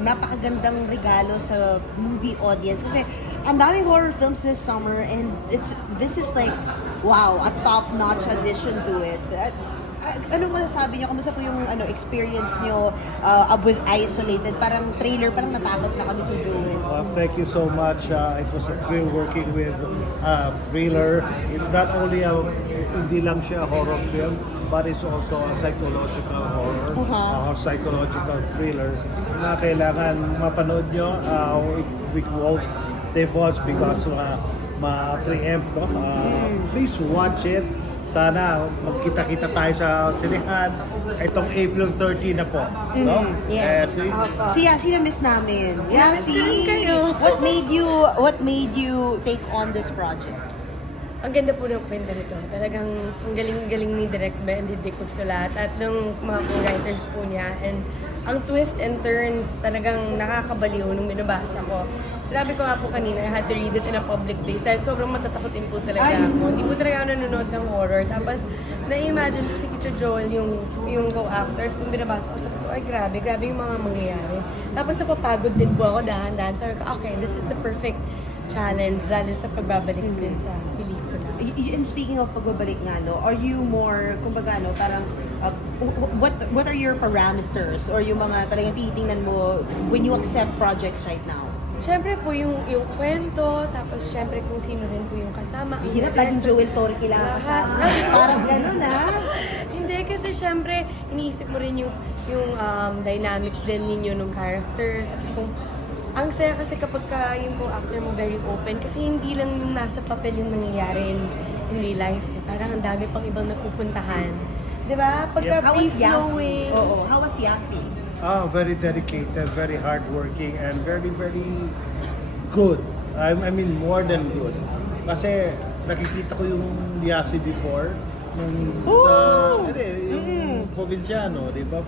Napakagandang regalo sa movie audience kasi ang daming horror films this summer and this is like wow, a top-notch addition to it. Ano masasabi niyo? Kamusta po yung experience niyo with Isolated? Parang trailer, parang natakot na kami sa Joel. Thank you so much. It was a thrill working with Thriller. It's not only hindi lang siya horror film, but it's also a psychological horror, psychological thriller na kailangan mapanood nyo. We won't divulge because ma-preempt. No? Please watch it. Sana magkita-kita tayo sa sinehan. Itong April 30 na po. No? Yes. Si Yasi na miss namin. Yasi, kayo. what made you take on this project? Ang ganda po ng kwento nito. Talagang ang galing-galing ni Direk Benedict magsulat at ng mga co-writers po niya. And ang twist and turns talagang nakakabaliw nung binabasa ko. Sinabi ko nga po kanina, I had to read it in a public place dahil sobrang matatakotin po talaga ako. Hindi po talaga ako nanonood ng horror. Tapos, na-imagine ko si Tito Joel yung co-actors. Nung binabasa ko, sabi ko, ay grabe yung mga mangyayari. Tapos napapagod din po ako dahan-dahan. Sabi ko, okay, this is the perfect challenge, lalo sa pagbabalik din sa pelikula. And speaking of pagbabalik nga, no, are you more, kumbaga, no, parang, what are your parameters or yung mga talagang titingnan mo when you accept projects right now? Siyempre po yung kwento, tapos siyempre kung sino rin po yung kasama. Hirap laging Joel Torre kailangan kasama. Parang ganun, ha? Hindi, kasi siyempre, iniisip mo rin yung dynamics din ninyo ng characters. Tapos kung, ang saya kasi kapag yung co-actor mo very open, kasi hindi lang yung nasa papel yung nangyayari in real life. Parang ang dami pang ibang napupuntahan. Diba? Pagka How was Yasi? free-flowing. Oo, how was Yasi? Very dedicated, very hardworking, and very, very good. I mean, more than good. Kasi nakikita ko yung Yasi before, yung probinsyano, di ba?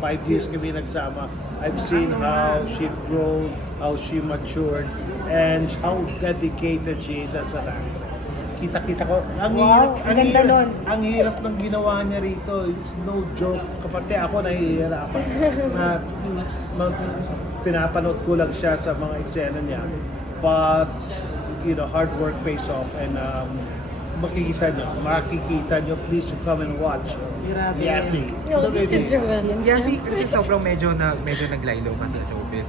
Five years kami nagsama. I've seen how she grown, how she matured, and how dedicated she is as an actress. Kita-kita ko. Ang hirap ng ginawa niya rito. It's no joke. Kapati ako nahihirapan. Pinapanood ko lang siya sa mga eksena niya. But, hard work pays off. And makikita nyo, please come and watch. Yasi. Yasi kasi sobrang medyo naglaylo ka sa showbiz.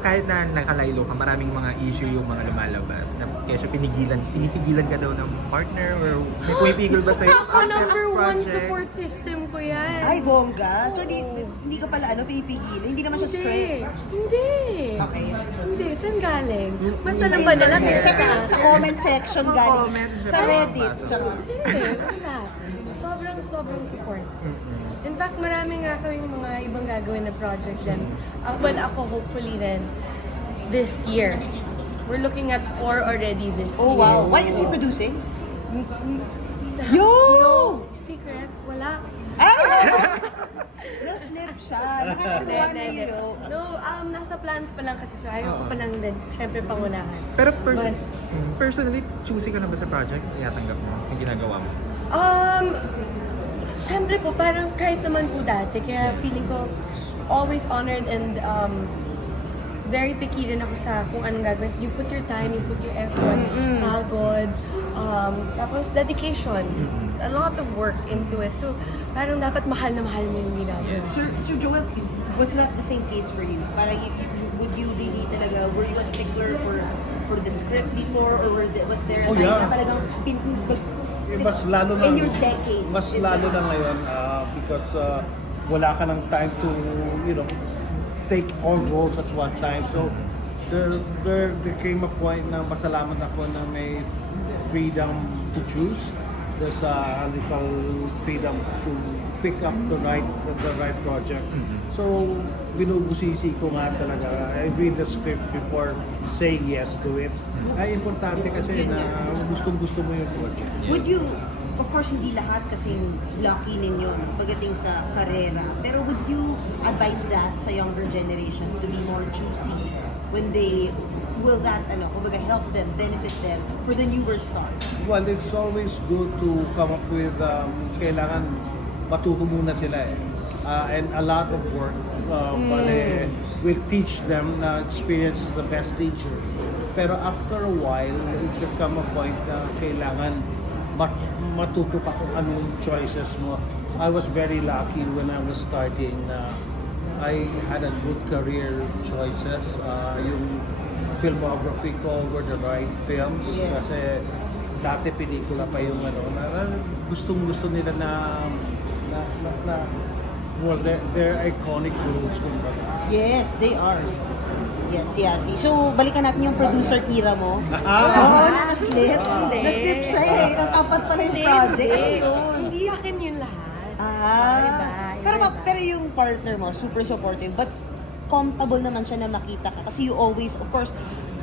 Kahit na nakalaylo ka, maraming mga issue yung mga lumalabas. Kaya pinipigilan ka daw ng partner or may pumipigil ba sa'yo? Ako number one support system ko yan. Ay, bongga. So, hindi ka pala pinipigilan? Hindi naman siya straight? Hindi. Okay. Hindi. Saan galing? Mas alam ba nila Sa comment section galing. Sa Reddit. Charot. Hindi. Wala. Sobrang support. In fact, marami nga kaming mga ibang gagawin na project din. Well, ako hopefully then this year. We're looking at 4 already this year. Oh, wow. Why is he producing? Yo! No! Secret? Wala. Ay! Na-snip siya. Nakakatuwa na No, nasa plans pa lang kasi siya. Ayaw ko pa lang din, syempre pangunahan. Pero personally, choosy ka na ba sa projects? Iyatanggap mo yung ginagawa mo? Siyempre po, parang kahit naman po dati, kaya feeling ko always honored and very picky rin ako sa kung anong gagawin. You put your time, you put your efforts, pagod, tapos dedication. A lot of work into it. So, parang dapat mahal na mahal mo yung ginagawa. Sir Joel, was that the same case for you? Parang would you really talaga, were you a stickler for the script before or was there a time na talagang Mas lalo na, in your decades? Mas lalo na ngayon because wala ka ng time to, take all roles at one time. So, there came a point na masalamat ako na may freedom to choose. There's a little freedom to pick up the right project. So, binubusisi ko nga talaga. I read the script before saying yes to it. Ay, importante kasi na gustong-gusto mo yung project. Would you, of course, hindi lahat kasi lucky ninyo pagdating sa karera. Pero would you advise that sa younger generation to be more choosy when will that, kumbaga, help them, benefit them for the newer stars? Well, it's always good to come up with, kailangan matuto muna sila eh. And a lot of work, will teach them na experience is the best teacher. Pero after a while, it will come a point na kailangan matuto ka kung anong choices mo. I was very lucky when I was starting na I had a good career choices. Yung filmography ko were the right films. Yes. Kasi dati pelikula pa yung na gustong-gusto nila well, they're iconic roles kumbaga. Yes, they are. Yes, Yasi. So, balikan natin yung producer era mo. Ah! Oo, na-slip. Hindi. Na-slip siya eh. Ang apat pala yung project. Ano yun? Hindi akin yun lahat. Pero pero yung partner mo, super supportive. But comfortable naman siya na makita ka. Kasi you always, of course,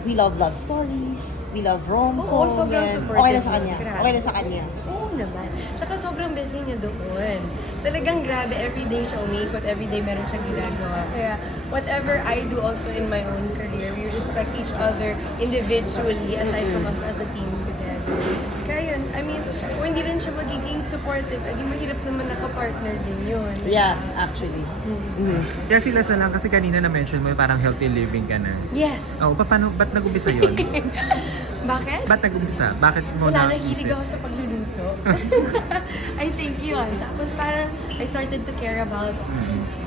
we love stories. We love rom-com. Oo, sobrang yan. supportive. Okay lang sa kanya. Grabe. Okay lang sa kanya. Oo naman. Tsaka sobrang busy niya doon. Talagang grabe, everyday siya umikot, everyday meron siyang ginagawa. Kaya whatever I do also in my own career, we respect each other individually aside from us as a team together. Kaya yun, I mean, kung hindi rin siya magiging supportive, adi mahirap naman nakapartner din yun. Yeah, actually. Kaya sila sa lang kasi kanina na-mention mo parang healthy living ka na. Yes. Oh, ba't nag-umpisa yun? Bakit? Ba't nag-umpisa? Bakit mo Wala, na nahilig ako sa pagluluto. I think yun. Tapos parang I started to care about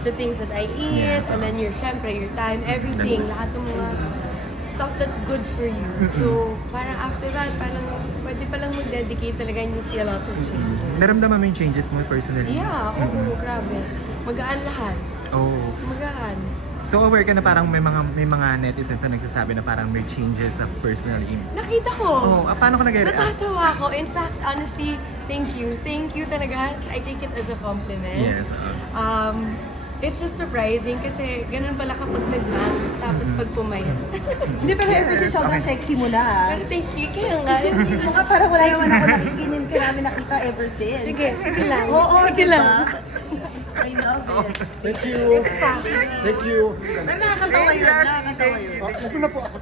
the things that I eat, Yes. and then syempre, your time, everything, lahat ng mga stuff that's good for you. So, parang after that, parang pwede palang mag-dedicate talaga and you see a lot of changes. Naramdaman mo yung changes mo personally? Yeah, oo, grabe. Magaan lahat. Oh. Magaan. So aware ka na parang may mga netizens na nagsasabi na parang may changes sa personal image. Nakita ko. Oh, paano ka nag-react? Natatawa ako. In fact, honestly, thank you. Thank you talaga. I take it as a compliment. Yes. It's just surprising kasi ganun pala kapag nag-dance tapos pag pumayat. Hindi, pero ever since sobrang sexy mo na ah. Pero thank you. Kaya nga. Hindi mo nga, parang wala naman ako nakikinin ka namin nakita ever since. Sige, sige lang. Oo, sige diba? lang. I love it. Thank you! Thank you! Pero nakakatawa yun, nakakatawa yun. Huwag mo na po ako